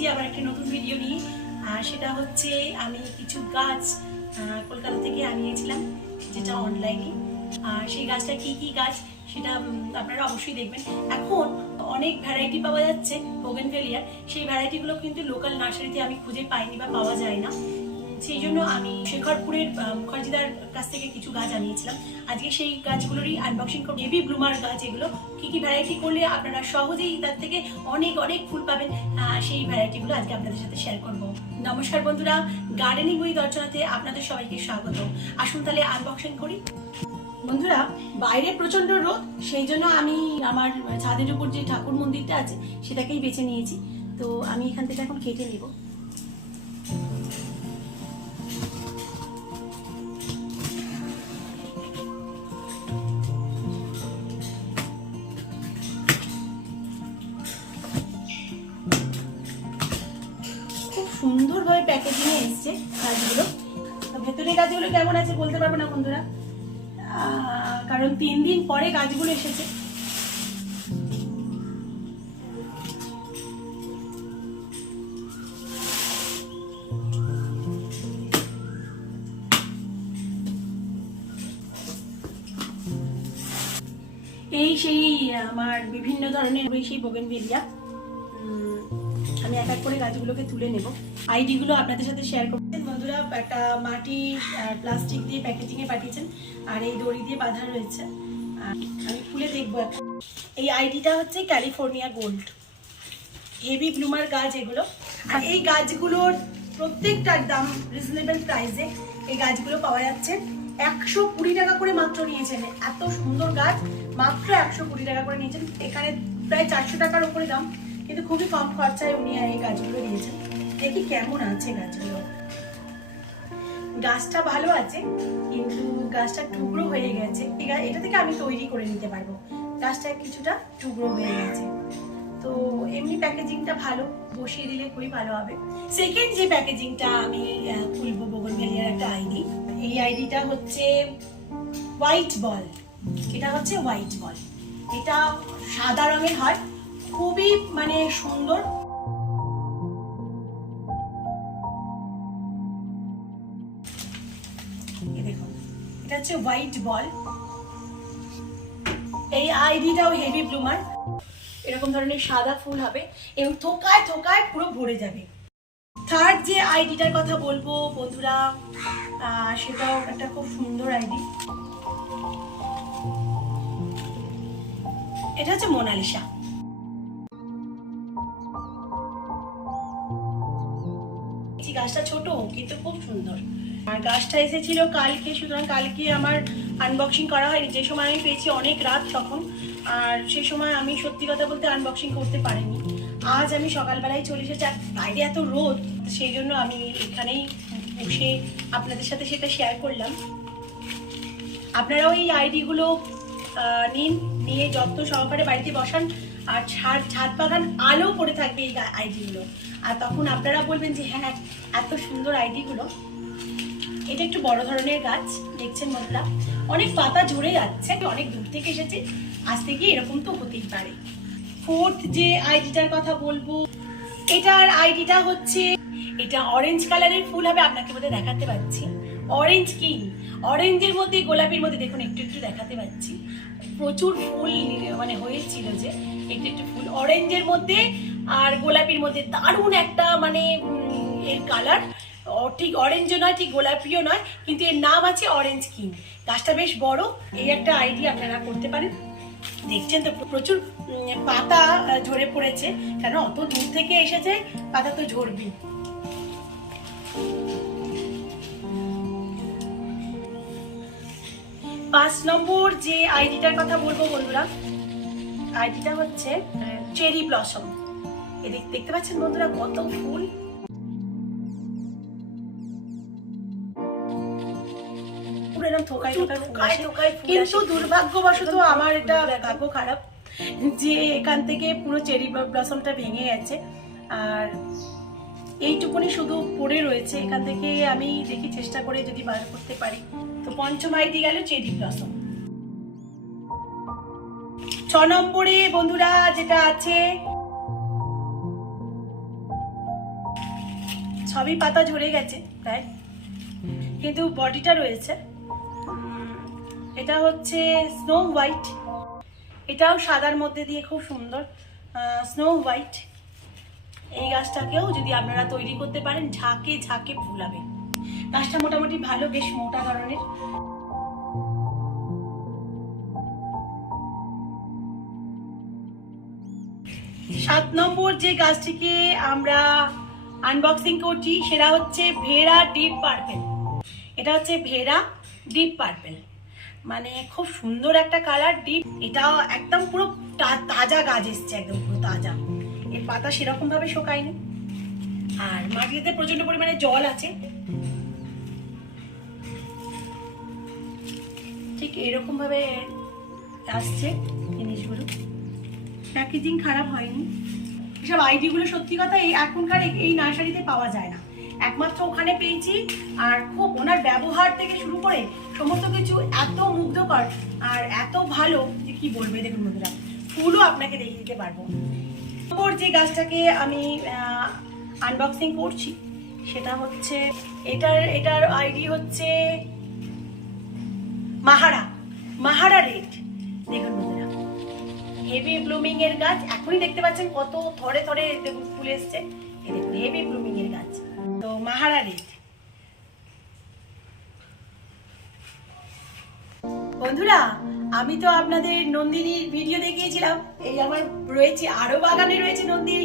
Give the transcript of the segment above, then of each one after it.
এসেছি আবার একটি নতুন ভিডিও নিয়ে। সেটা হচ্ছে আমি কিছু গাছ কলকাতা থেকে আনিয়েছিলাম, যেটা অনলাইনে আর সেই গাছটা কি কি গাছ সেটা আপনারা অবশ্যই দেখবেন। এখন অনেক ভ্যারাইটি পাওয়া যাচ্ছে বোগেনভেলিয়ার সেই ভ্যারাইটিগুলো কিন্তু লোকাল নার্সারিতে আমি খুঁজে পাইনি বা পাওয়া যায় না। সেই জন্য আমি শেখরপুরের মুখার্জিদার কাছ থেকে কিছু গাছ আনিয়েছিলাম। আজকে সেই গাছগুলোরই আনবক্সিং করব। হেভি ব্লুমার গাছ এগুলো। কি কি ভ্যারাইটি করলে আপনারা সহজেই তার থেকে অনেক অনেক ফুল পাবেন সেই ভ্যারাইটিগুলো আজকে আপনাদের সাথে শেয়ার করব। নমস্কার বন্ধুরা গার্ডেনিং উইথ অর্চনাতে আপনাদের সবাইকে স্বাগত। আসুন তাহলে আনবক্সিং করি। বন্ধুরা, বাইরে প্রচণ্ড রোদ, সেই জন্য আমি আমার ছাদের উপর যে ঠাকুর মন্দিরটা আছে, সেটাকেই বেছে নিয়েছি। তো আমি এখান থেকে এখন কেটে নেব। সুন্দরভাবে প্যাকেজিংয়ে এসছে গাছগুলো। তো ভেতরে গাছগুলো কেমন আছে বলতে পারব না বন্ধুরা? কারণ তিন দিন পরে গাছগুলো এসেছে। এই সেই আমার বিভিন্ন ধরনের সেই বোগেনভেলিয়া উম, আমি এক এক করে গাছগুলোকে তুলে নেব। আইডিগুলো আপনাদের সাথে শেয়ার করছেন বন্ধুরা, একটা মাটি প্লাস্টিক দিয়ে প্যাকেজিং এ পাঠিয়েছেন, আর এই দড়ি দিয়ে বাঁধা রয়েছে। আমি খুলে দেখব এই আইডিটা হচ্ছে ক্যালিফোর্নিয়া গোল্ড হেভি ব্লুমার গাছ এগুলো। আর এই গাছগুলোর প্রত্যেকটার দাম রিজনেবল প্রাইসে এই গাছগুলো পাওয়া যাচ্ছে। একশো কুড়ি টাকা করে মাত্র নিয়েছেন। এত সুন্দর গাছ। মাত্র একশো কুড়ি টাকা করে নিয়েছেন। এখানে প্রায় চারশো টাকার উপরে দাম। কিন্তু খুবই কম খরচায় উনি এই গাছগুলো দিয়েছেন। দেখি কেমন আছে গাছগুলো। গাছটা ভালো আছে, কিন্তু গাছটা টুকরো হয়ে গেছে। এটা থেকে আমি তৈরি করে নিতে পারব। গাছটা কিছুটা টুকরো হয়ে গেছে। তো এমনি প্যাকেজিংটা ভালো, বসিয়ে দিলে খুবই ভালো হবে। সেকেন্ড যে প্যাকেজিংটা আমি খুলবো বোগনভেলিয়ার একটা আইডি, এই আইডিটা হচ্ছে হোয়াইট বল। এটা হচ্ছে হোয়াইট বল। এটা সাদা রঙের হয় খুবই মানে সুন্দর। এটা হচ্ছে হোয়াইট বল এই হেভি ব্লুমার এরকম ধরনের সাদা ফুল হবে এবং থোকায় থোকায় পুরো ভরে যাবে। থার্ড যে কথা বলব সেটাও একটা খুব সুন্দর এটা হচ্ছে মোনালিসা। কিন্তু খুব সুন্দর। আর গাছটা এসেছিল কালকে, সুতরাং কালকে আমার আনবক্সিং করা হয়নি। যে সময় আমি পেয়েছি অনেক রাত তখন, আর সেই সময় আমি সত্যি কথা বলতে আনবক্সিং করতে পারিনি। আজ আমি সকালবেলায় চলে এসেছি বাইরে এত রোদ, সেই জন্য আমি এখানেই বসে আপনাদের সাথে সেটা শেয়ার করলাম। আপনারাও এই আইডিগুলো নিন, নিয়ে যত্ন সহকারে বাড়িতে বসান, আর ছাদ ছাদ বাগান আলো পড়ে থাকবে এই আইডিগুলো। আর তখন আপনারা বলবেন যে হ্যাঁ এত সুন্দর আইডিগুলো। এটা একটু বড় ধরনের গাছ, দেখছেন বন্ধুরা অনেক পাতা ঝরে যাচ্ছে, অনেক দূর থেকে এসেছে। আজ থেকে এরকম তো হতেই পারে। ফোর্থ যে আইডিটার কথা বলব, এটার আইডিটা হচ্ছে, এটা অরেঞ্জ কালারের ফুল হবে, আপনাকে বোধহয় দেখাতে পাচ্ছি। অরেঞ্জ কি অরেঞ্জের মধ্যে, গোলাপির মধ্যে দেখুন, একটু একটু দেখাতে পাচ্ছি। প্রচুর ফুল মানে হয়েছিল যে, একটু একটু ফুল। অরেঞ্জের মধ্যে আর গোলাপির মধ্যে দারুণ একটা মানে এর কালার ঠিক অরেঞ্জও নয়, ঠিক গোলাপিও নয়, কিন্তু এর নাম আছে অরেঞ্জ কিং গাছটা বেশ বড়, এই একটা আইডিয়া আপনারা করতে পারেন। দেখছেন তো, প্রচুর পাতা ঝরে পড়েছে। কেন, অত দূর থেকে এসেছে, পাতা তো ঝরবেই। পাঁচ নম্বর যে আইডিটার কথা বলব বন্ধুরা আইডিটা হচ্ছে চেরি ব্লসম এদিক দেখতে পাচ্ছেন বন্ধুরা কত ফুল। কিন্তু দুর্ভাগ্যবশত আমার এটা ভাগ্য খারাপ যে এখান থেকে পুরো চেরি ব্লসমটা ভেঙে গেছে। আর এইটুকুনি শুধু পড়ে রয়েছে। এখান থেকে আমি দেখি চেষ্টা করে যদি বার করতে পারি। তো পঞ্চম আইডি গেল চেরি ব্লসম। ছ নম্বরে বন্ধুরা যেটা আছে সবই পাতা ঝরে গেছে প্রায় কিন্তু বডিটা রয়েছে। এটা হচ্ছে স্নো হোয়াইট এটাও সাদার মধ্যে দিয়ে খুব সুন্দর স্নো হোয়াইট এই গাছটাকেও যদি আপনারা তৈরি করতে পারেন, ঝাঁকে ঝাঁকে ফুলাবে। গাছটা মোটামুটি ভালো, বেশ মোটা ধরনের। সাত নম্বর যে গাছটিকে আমরা আনবক্সিং করছি সেটা হচ্ছে ভেরা ডিপ পার্পেল এটা হচ্ছে ভেরা ডিপ পার্পেল মানে খুব সুন্দর একটা কালার ডিপ এটাও একদম পুরো তাজা গাছ এসছে একদম পুরো তাজা। এর পাতা সেরকম ভাবে শোকায়নি। আর মাটিতে প্রচণ্ড পরিমাণে জল আছে। ঠিক এরকম ভাবে আসছে জিনিসগুলো। প্যাকেজিং খারাপ হয়নি। এসব আইডিগুলো সত্যি কথা, এই এখনকার এই- নার্সারিতে পাওয়া যায় না। একমাত্র ওখানে পেয়েছি, আর খুব ওনার ব্যবহার থেকে শুরু করে সমস্ত কিছু এত মুগ্ধকর আর এত ভালো যে কি বলবে দেখুন বন্ধুরা, ফুলও আপনাকে দেখিয়ে দিতে পারব। ওর যে গাছটাকে আমি আনবক্সিং করছি, সেটা হচ্ছে, এটার এটার আইডি হচ্ছে মাহারা মাহারা রেড। দেখুন বন্ধুরা হেভি ব্লুমিং এর গাছ। এখনই দেখতে পাচ্ছেন কত থরে থরে দেখুন ফুল এসছে। হেভি ব্লুমিং এর গাছ। তো মাহারা রেড। বন্ধুরা, আমি তো আপনাদের নন্দিনীর ভিডিও দেখিয়েছিলাম। এই আমার রয়েছে, আরও বাগানে রয়েছে নন্দিনী।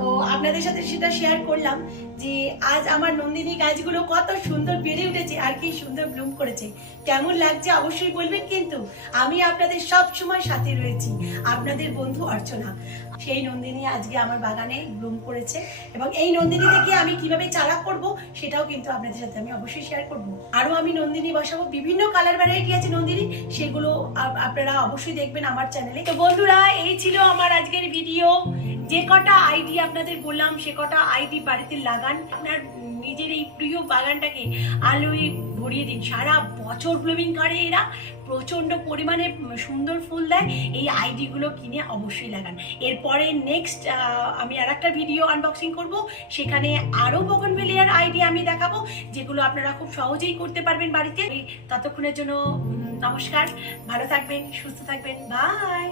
তো আপনাদের সাথে সেটা শেয়ার করলাম যে আজ আমার নন্দিনী গাছগুলো কত সুন্দর বেড়ে উঠেছে আর কি সুন্দর ব্লুম করেছে। কেমন লাগছে অবশ্যই বলবেন কিন্তু আমি আপনাদের সব সময় সাথে রয়েছি, আপনাদের বন্ধু অর্চনা। সেই নন্দিনী আজকে আমার বাগানে ব্লুম করেছে এবং এই নন্দিনী থেকে আমি কীভাবে চারা করব সেটাও কিন্তু আপনাদের সাথে আমি অবশ্যই শেয়ার করব। আরও আমি নন্দিনী বসাবো, বিভিন্ন কালার ভ্যারাইটি আছে নন্দিনী, সেগুলো আপনারা অবশ্যই দেখবেন আমার চ্যানেলে তো বন্ধুরা, এই ছিল আমার আজকের ভিডিও যে কটা আইডি আপনাদের বললাম, সে কটা আইডি বাড়িতে লাগান। আপনার নিজের এই প্রিয় বাগানটাকে আলোয় ভরিয়ে দিন। সারা বছর ব্লুমিং করে এরা প্রচণ্ড পরিমাণে সুন্দর ফুল দেয়। এই আইডিগুলো কিনে অবশ্যই লাগান। এরপরে নেক্সট আমি আর একটা ভিডিও আনবক্সিং করব। সেখানে আরও বগনভেলিয়ার আইডি আমি দেখাবো, যেগুলো আপনারা খুব সহজেই করতে পারবেন বাড়িতে। ততক্ষণের জন্য নমস্কার। ভালো থাকবেন, সুস্থ থাকবেন। বাই